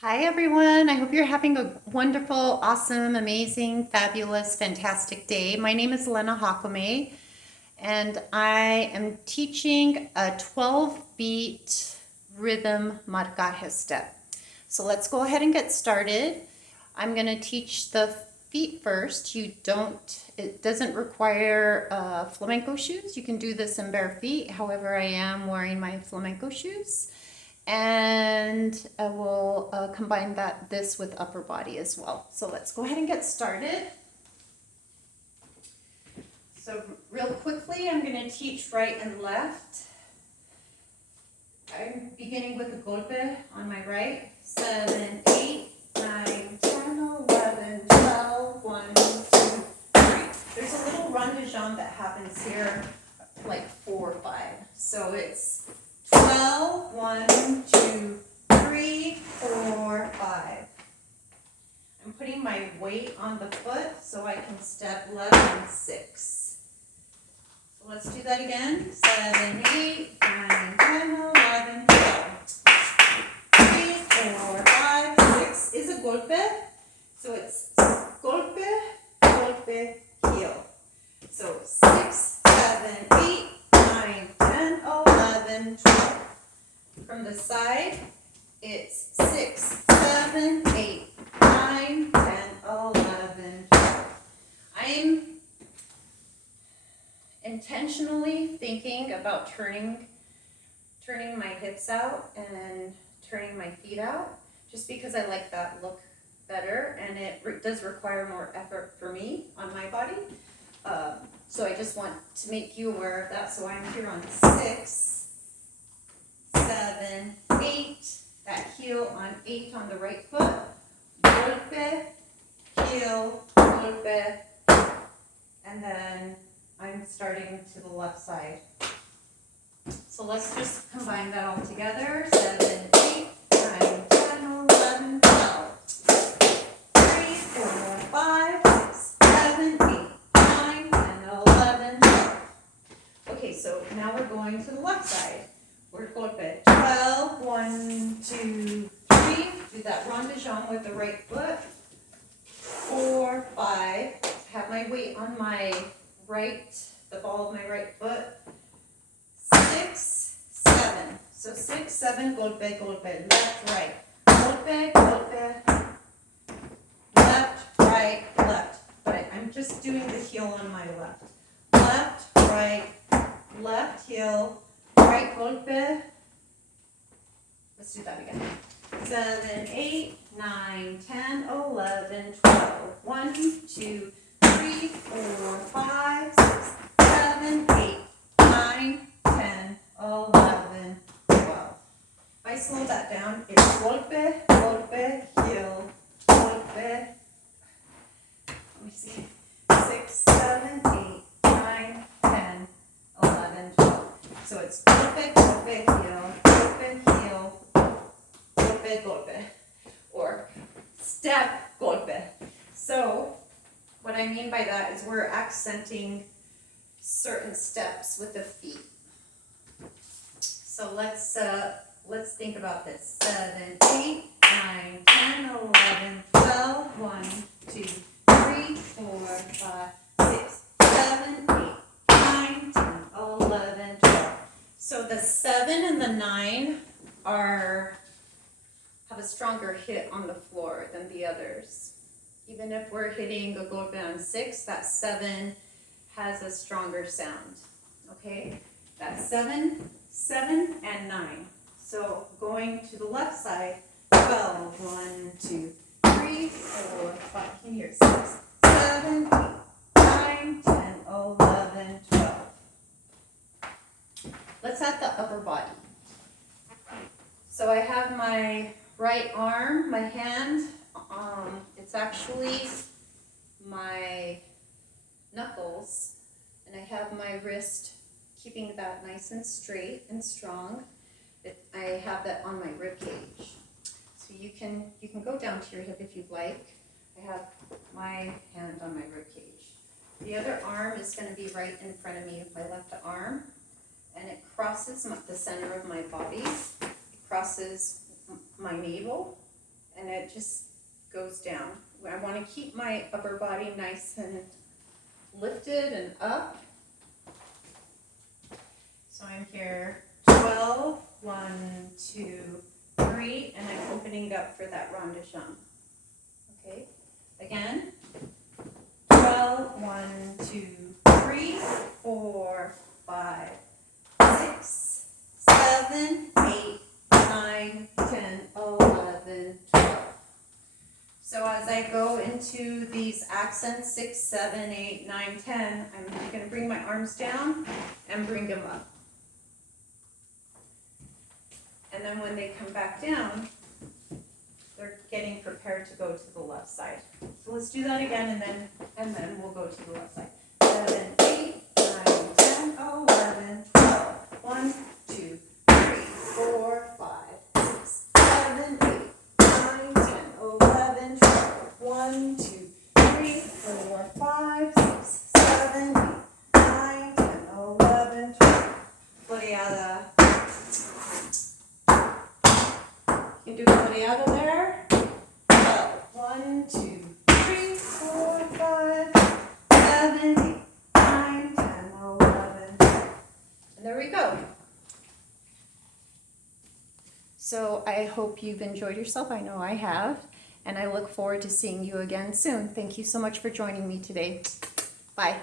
Hi everyone, I hope you're having a wonderful, awesome, amazing, fabulous, fantastic day. My name is Lena Jácome and I am teaching a 12-beat rhythm marcaje step. So let's go ahead and get started. I'm going to teach the feet first. It doesn't require flamenco shoes. You can do this in bare feet. However, I am wearing my flamenco shoes. And I will combine this with upper body as well. So let's go ahead and get started. So real quickly, I'm going to teach right and left. I'm beginning with a golpe on my right. 7, 8, 9, 10, 11, 12, 1, 2, 3. There's a little rond de jambe that happens here, like 4 or 5. So it's 12, 1, 2, 3, 4, 5. I'm putting my weight on the foot so I can step left and 6. So let's do that again. 7, 8, 9, 10, 11, 12. 3, 4, 5, 6 is a golpe. So it's golpe, golpe, heel. So 6, 7, 8, 9, 10, 11, 12. From the side, it's 6, 7, 8, 9, 10, 11, 12. I'm intentionally thinking about turning my hips out and turning my feet out, just because I like that look better, and it does require more effort for me on my body. So I just want to make you aware of that. So I'm here on 6, 7, 8, that heel on 8 on the right foot, golpe, heel, golpe, and then I'm starting to the left side. So let's just combine that all together. 7, 8, 9, 10, 11, 12. 3, 4, 5, 6, 7, 8, 9, 10, 11, 12. Okay, so now we're going to the left side. We're golpe. 12, 1, 2, 3. Do that rond de jambe with the right foot. 4, 5. Have my weight on my right, the ball of my right foot. 6, 7. So 6, 7, golpe, golpe. Left, right. Golpe, golpe. Left, right, left. But I'm just doing the heel on my left. Left, right, left heel. Right golpe. Let's do that again. 7, 8, 9, 10, 11, 12. 1, 2, 3, 4, 5, 6, 7, 8, 9, 10, 11, 12. If I slow that down, it's golpe, golpe, heel, golpe. Let me see. 6, 7, 8, 9, 10, 11, 12. So it's golpe, golpe, heel, golpe, golpe, or step, golpe. So what I mean by that is we're accenting certain steps with the feet. So let's think about this. 7, 8, 9, 10, 11, 12, 1, 2, 3, 4, 5, 6, 7, 8, 9, 10, 11, 12. So the 7 and the 9 have a stronger hit on the floor than the others. Even if we're hitting a golpe on 6, that 7 has a stronger sound. Okay? That's 7, 7, and 9. So going to the left side, 12, 1, 2, 3, 4, 5. Can you hear 6, 7, 8, 9, 10, 11, 12. Let's add the upper body. So I have my right arm, my hand, it's actually my knuckles, and I have my wrist keeping that nice and straight and strong. I have that on my rib cage. So you can go down to your hip if you'd like. I have my hand on my rib cage. The other arm is going to be right in front of me, my left arm, and it crosses the center of my body. It crosses my navel, and it just goes down. I want to keep my upper body nice and lifted and up. So I'm here 12, 1, 2, 3, and I'm opening it up for that rond de jambe. Okay, again, 12, 1, 2, 3, 4, 5, 6, 7, 8, 9, 10, 11, 12. So as I go into these accents, 6, 7, 8, 9, 10, I'm going to bring my arms down and bring them up. And then when they come back down, they're getting prepared to go to the left side. So let's do that again, and then we'll go to the left side. 7, 8, 9, 10, 11, 12. 1, 2, 3, 4, 5, 6, 7, 8, 9, 10, 11, 12. 1, 2, 3, 4, 5, 6, 7, 8, 9, 10, 11, 12. Floreada. You can do floreada there. 1, 2, 3, 4, 5, 7, 8, 9, 10, 11. And there we go. So I hope you've enjoyed yourself. I know I have. And I look forward to seeing you again soon. Thank you so much for joining me today. Bye.